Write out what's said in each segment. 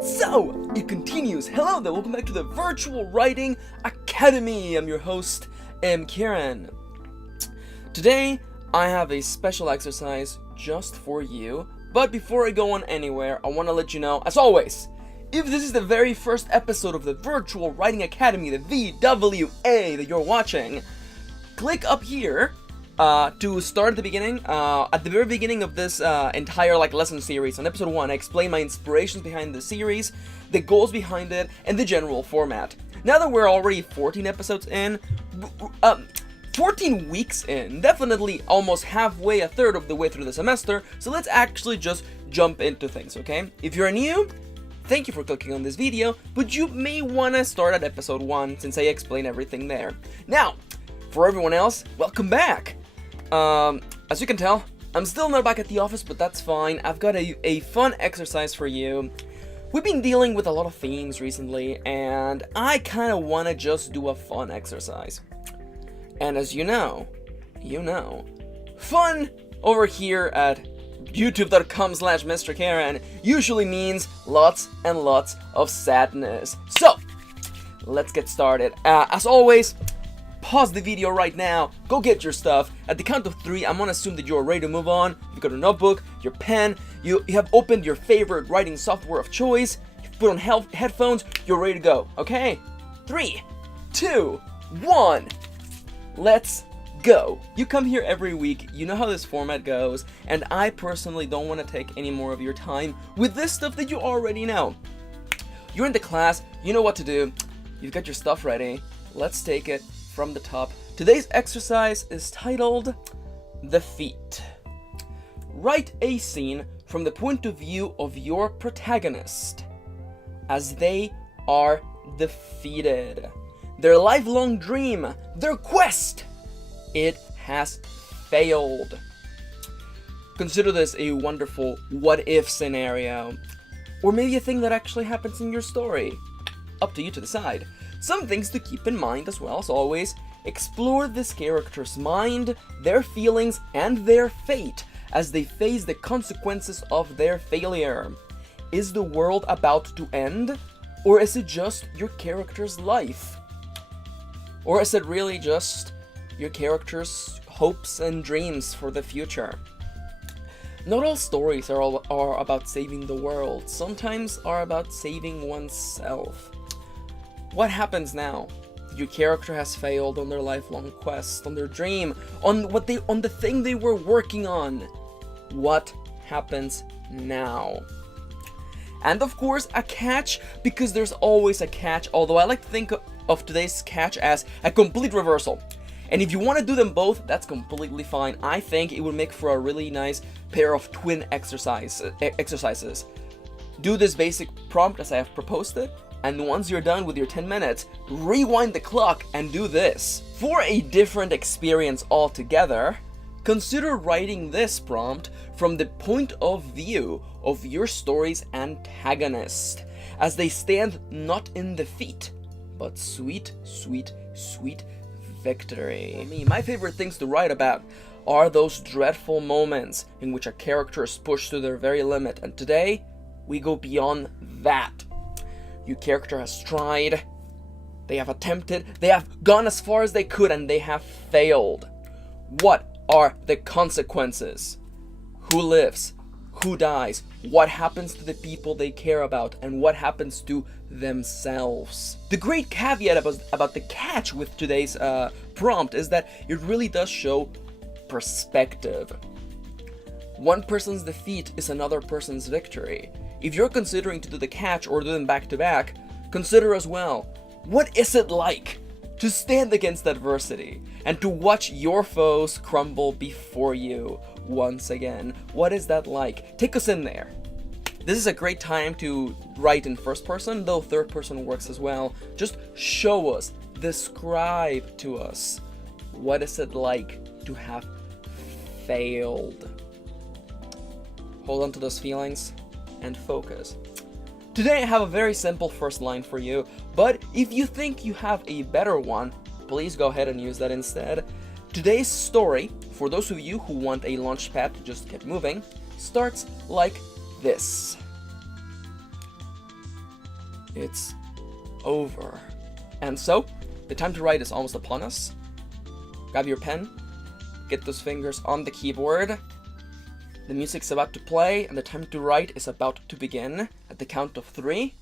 And so, it continues. Hello there, welcome back to the Virtual Writing Academy. I'm your host, Kieran. Today, I have a special exercise just for you. But before I go on anywhere, I want to let you know, as always, if this is the very first episode of the Virtual Writing Academy, the VWA that you're watching, click up here to start at the beginning. At the very beginning of this entire lesson series, on episode 1, I explain my inspirations behind the series, the goals behind it, and the general format. Now that we're already 14 episodes in, 14 weeks in, definitely almost halfway, a third of the way through the semester, so let's actually just jump into things, okay? If you're new, thank you for clicking on this video, but you may want to start at episode 1 since I explain everything there. Now, for everyone else, welcome back! As you can tell, I'm still not back at the office, but that's fine. I've got a fun exercise for you. We've been dealing with a lot of themes recently, and I kind of want to just do a fun exercise. And as you know, fun over here at youtube.com/Mr. Karen usually means lots and lots of sadness. So, let's get started. As always, pause the video right now, go get your stuff. At the count of 3, I'm gonna assume that you're ready to move on. You've got a notebook, your pen, you have opened your favorite writing software of choice, you've put on headphones, you're ready to go, okay? 3, 2, 1, let's go. You come here every week, you know how this format goes, and I personally don't want to take any more of your time with this stuff that you already know. You're in the class, you know what to do, you've got your stuff ready, let's take it from the top. Today's exercise is titled Defeat. Write a scene from the point of view of your protagonist as they are defeated. Their lifelong dream, their quest, it has failed. Consider this a wonderful what-if scenario, or maybe a thing that actually happens in your story. Up to you to decide. Some things to keep in mind as well as always, explore this character's mind, their feelings, and their fate as they face the consequences of their failure. Is the world about to end? Or is it just your character's life? Or is it really just your character's hopes and dreams for the future? Not all stories are about saving the world. Sometimes are about saving oneself. What happens now? Your character has failed on their lifelong quest, on their dream, on the thing they were working on. What happens now? And of course, a catch, because there's always a catch, although I like to think of today's catch as a complete reversal. And if you want to do them both, that's completely fine. I think it would make for a really nice pair of twin exercises. Do this basic prompt as I have proposed it, and once you're done with your 10 minutes, rewind the clock and do this. For a different experience altogether, consider writing this prompt from the point of view of your story's antagonist, as they stand not in defeat, but sweet, sweet, sweet victory. My favorite things to write about are those dreadful moments in which a character is pushed to their very limit, and today, we go beyond that. Your character has tried, they have attempted, they have gone as far as they could, and they have failed. What are the consequences? Who lives? Who dies? What happens to the people they care about? And what happens to themselves? The great caveat about the catch with today's prompt is that it really does show perspective. One person's defeat is another person's victory. If you're considering to do the catch or do them back to back, consider as well, what is it like to stand against adversity and to watch your foes crumble before you once again? What is that like? Take us in there. This is a great time to write in first person, though third person works as well. Just show us, describe to us, what is it like to have failed? Hold on to those feelings and focus. Today I have a very simple first line for you, but if you think you have a better one, please go ahead and use that instead. Today's story, for those of you who want a launchpad to just get moving, starts like this. it's over. And so, the time to write is almost upon us. Grab your pen, get those fingers on the keyboard. The music's about to play, and the time to write is about to begin. At the count of 3,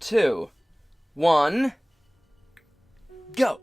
2, 1, go!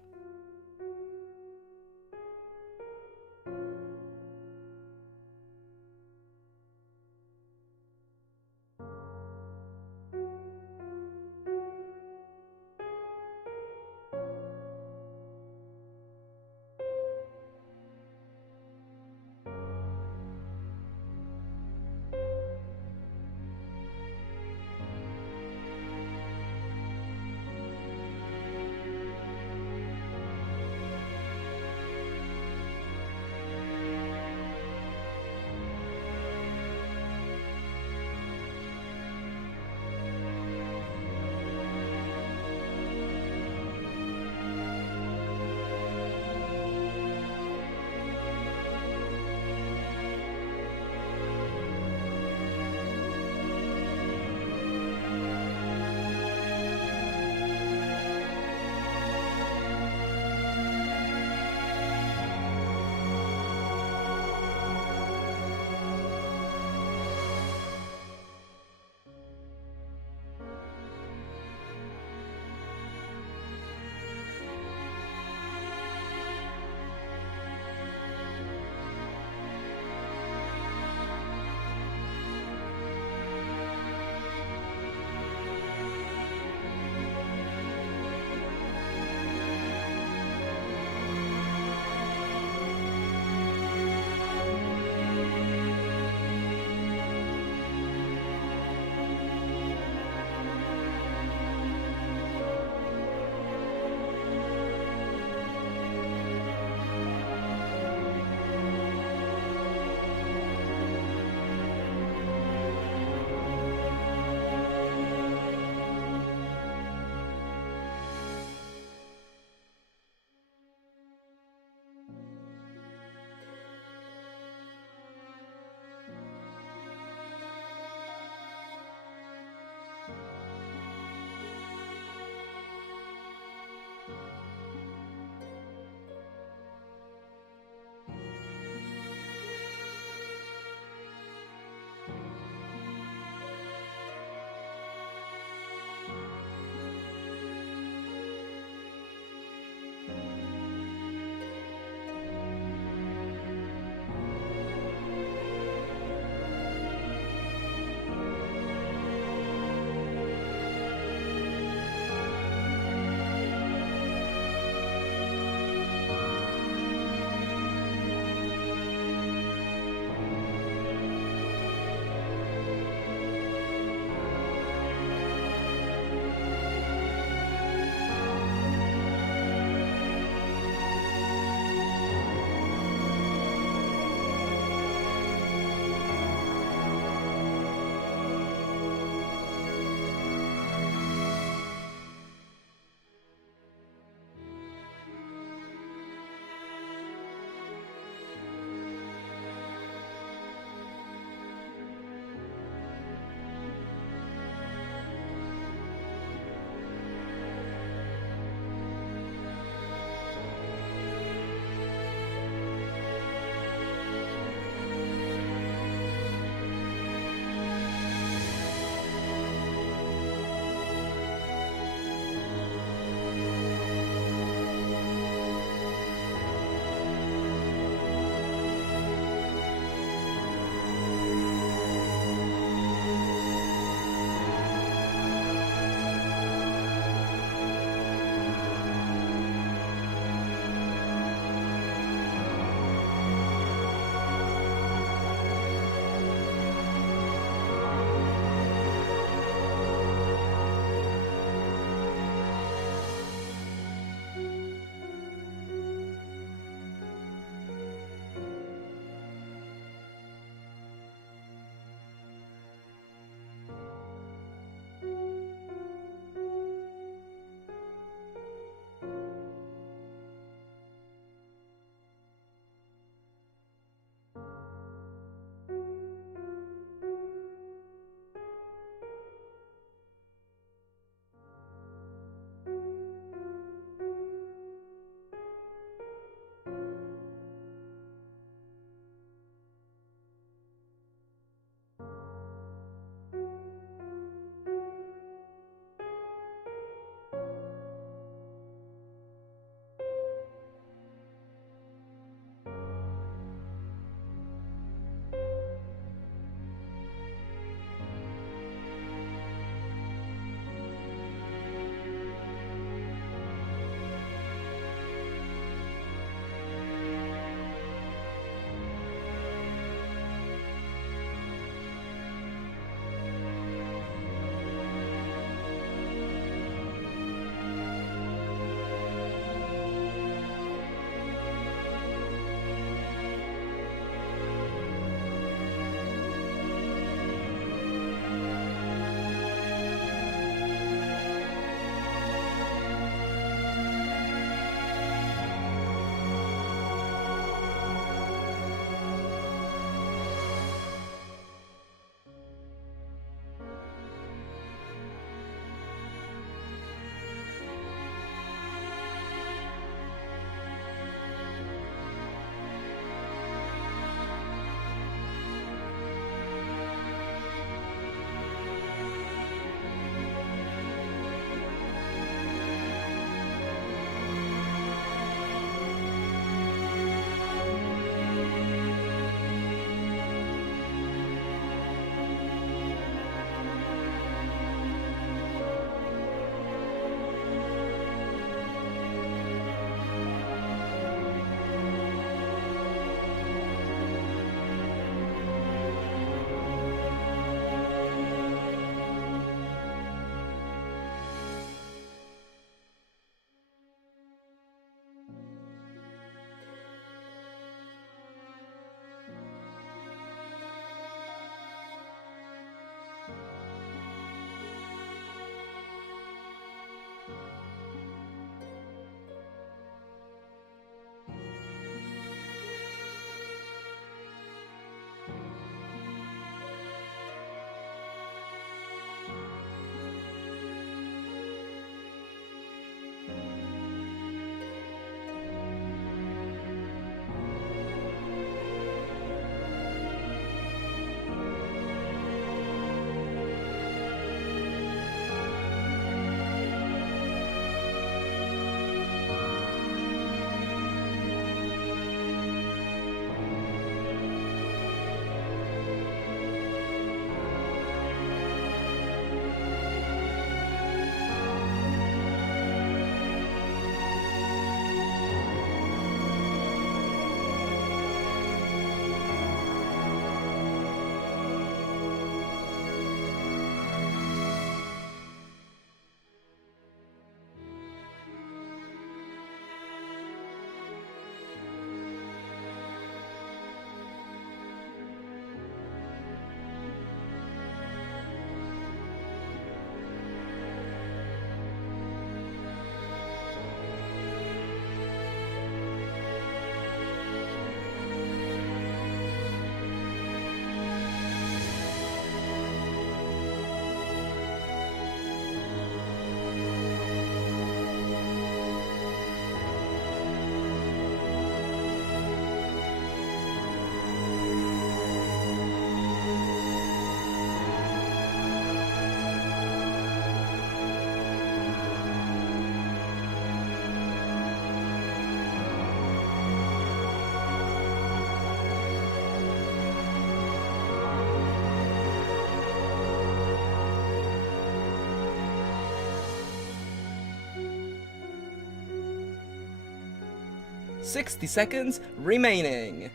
60 seconds remaining.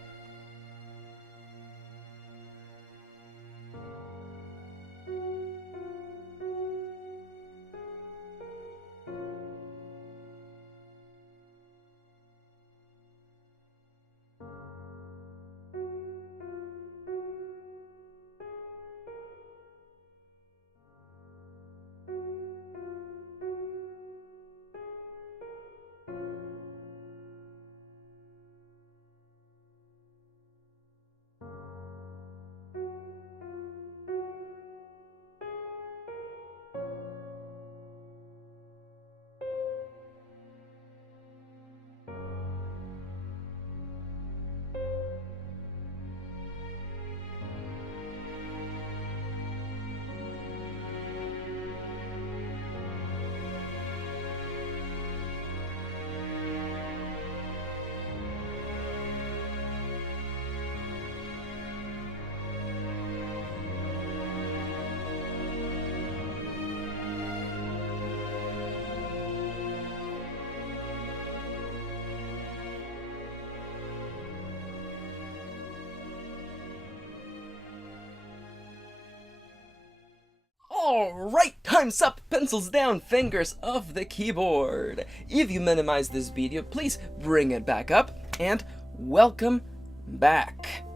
Alright, time's up, pencils down, fingers off the keyboard. If you minimize this video, please bring it back up, and welcome back.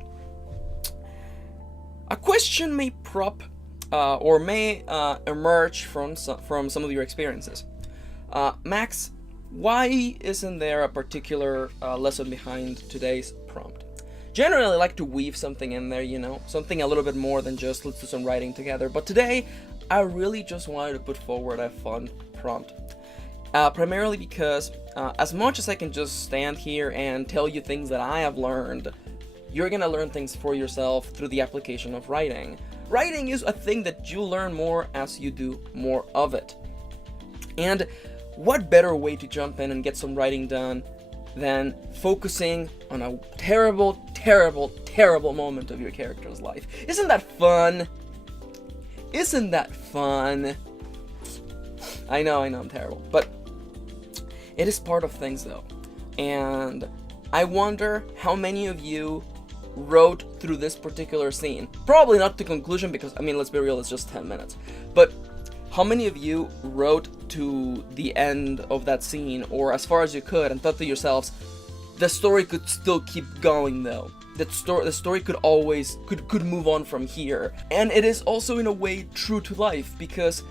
A question may emerge from some of your experiences. Max, why isn't there a particular lesson behind today's prompt? Generally, I like to weave something in there, you know, something a little bit more than just let's do some writing together. But today, I really just wanted to put forward a fun prompt. Primarily because, as much as I can just stand here and tell you things that I have learned, you're gonna learn things for yourself through the application of writing. Writing is a thing that you learn more as you do more of it. And what better way to jump in and get some writing done than focusing on a terrible, terrible, terrible moment of your character's life. Isn't that fun? Isn't that fun? I know I'm terrible, but it is part of things though. And I wonder how many of you wrote through this particular scene. Probably not to conclusion because, I mean, let's be real, it's just 10 minutes. But how many of you wrote to the end of that scene, or as far as you could, and thought to yourselves, the story could still keep going though. The story could always, could move on from here. And it is also in a way true to life, because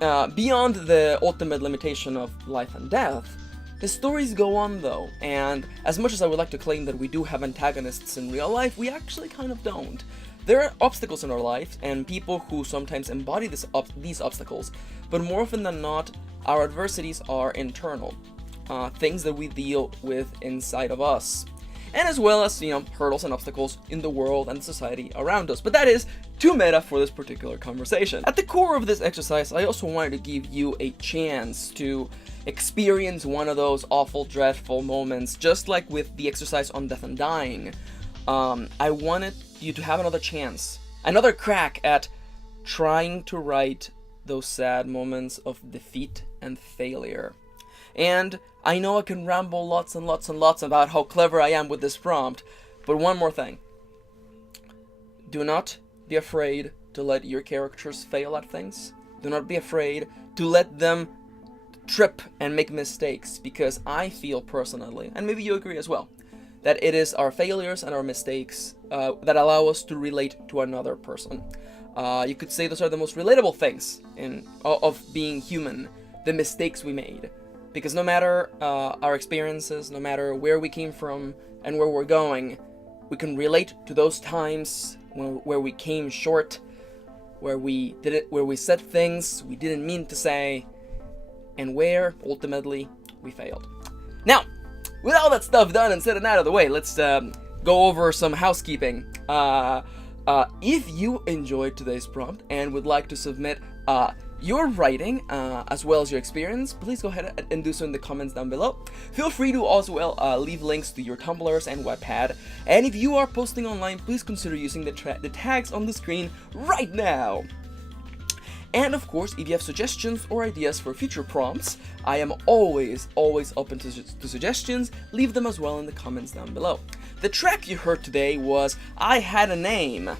beyond the ultimate limitation of life and death, the stories go on though, and as much as I would like to claim that we do have antagonists in real life, we actually kind of don't. There are obstacles in our life, and people who sometimes embody these obstacles, but more often than not, our adversities are internal. Things that we deal with inside of us. And as well as, you know, hurdles and obstacles in the world and society around us. But that is too meta for this particular conversation. At the core of this exercise, I also wanted to give you a chance to experience one of those awful, dreadful moments, just like with the exercise on death and dying. I wanted you to have another chance, another crack at trying to write those sad moments of defeat and failure. And I know I can ramble lots and lots and lots about how clever I am with this prompt, but one more thing. Do not be afraid to let your characters fail at things. Do not be afraid to let them trip and make mistakes, because I feel personally, and maybe you agree as well, that it is our failures and our mistakes that allow us to relate to another person. You could say those are the most relatable things of being human, the mistakes we made. Because no matter our experiences, no matter where we came from and where we're going, we can relate to those times where we came short, where we said things we didn't mean to say, and where ultimately we failed. Now, with all that stuff done and said and out of the way, let's go over some housekeeping. If you enjoyed today's prompt and would like to submit your writing as well as your experience, please go ahead and do so in the comments down below. Feel free to also leave links to your Tumblrs and Wattpad, and if you are posting online, please consider using the tags on the screen right now. And of course, if you have suggestions or ideas for future prompts, I am always open to suggestions. Leave them as well in the comments down below. The track you heard today was I Had a Name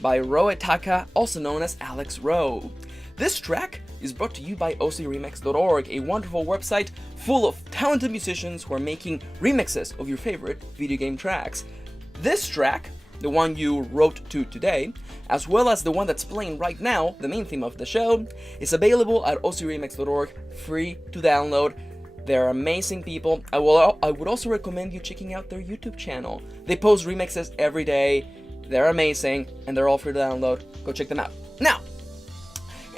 by RoeTaka, also known as Alex Roe. This track is brought to you by OCRemix.org, a wonderful website full of talented musicians who are making remixes of your favorite video game tracks. This track, the one you wrote to today, as well as the one that's playing right now, the main theme of the show, is available at OCRemix.org, free to download. They're amazing people. I would also recommend you checking out their YouTube channel. They post remixes every day. They're amazing, and they're all free to download. Go check them out. Now,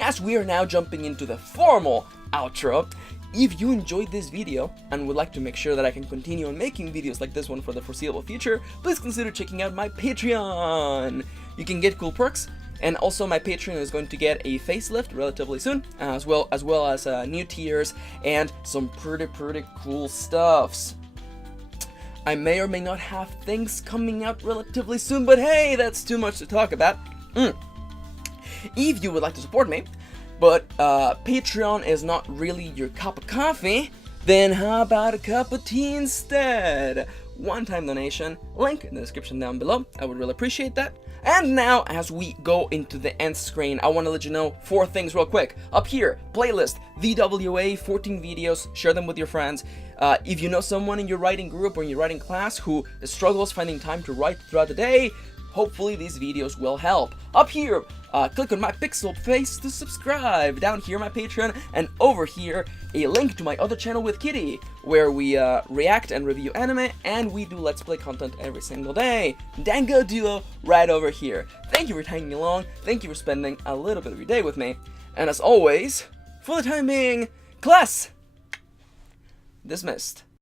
as we are now jumping into the formal outro, if you enjoyed this video and would like to make sure that I can continue on making videos like this one for the foreseeable future, please consider checking out my Patreon. You can get cool perks, and also my Patreon is going to get a facelift relatively soon, as well as new tiers and some pretty cool stuffs. I may or may not have things coming out relatively soon, but hey, that's too much to talk about. If you would like to support me, but Patreon is not really your cup of coffee, then how about a cup of tea instead? One-time donation, link in the description down below. I would really appreciate that. And now, as we go into the end screen, I want to let you know 4 things real quick. Up here, playlist, VWA, 14 videos, share them with your friends. If you know someone in your writing group or in your writing class who struggles finding time to write throughout the day, hopefully these videos will help. Up here, click on my pixel face to subscribe. Down here, my Patreon, and over here, a link to my other channel with Kitty, where we react and review anime, and we do Let's Play content every single day. Dango Duo right over here. Thank you for tagging along. Thank you for spending a little bit of your day with me. And as always, for the time being, class dismissed.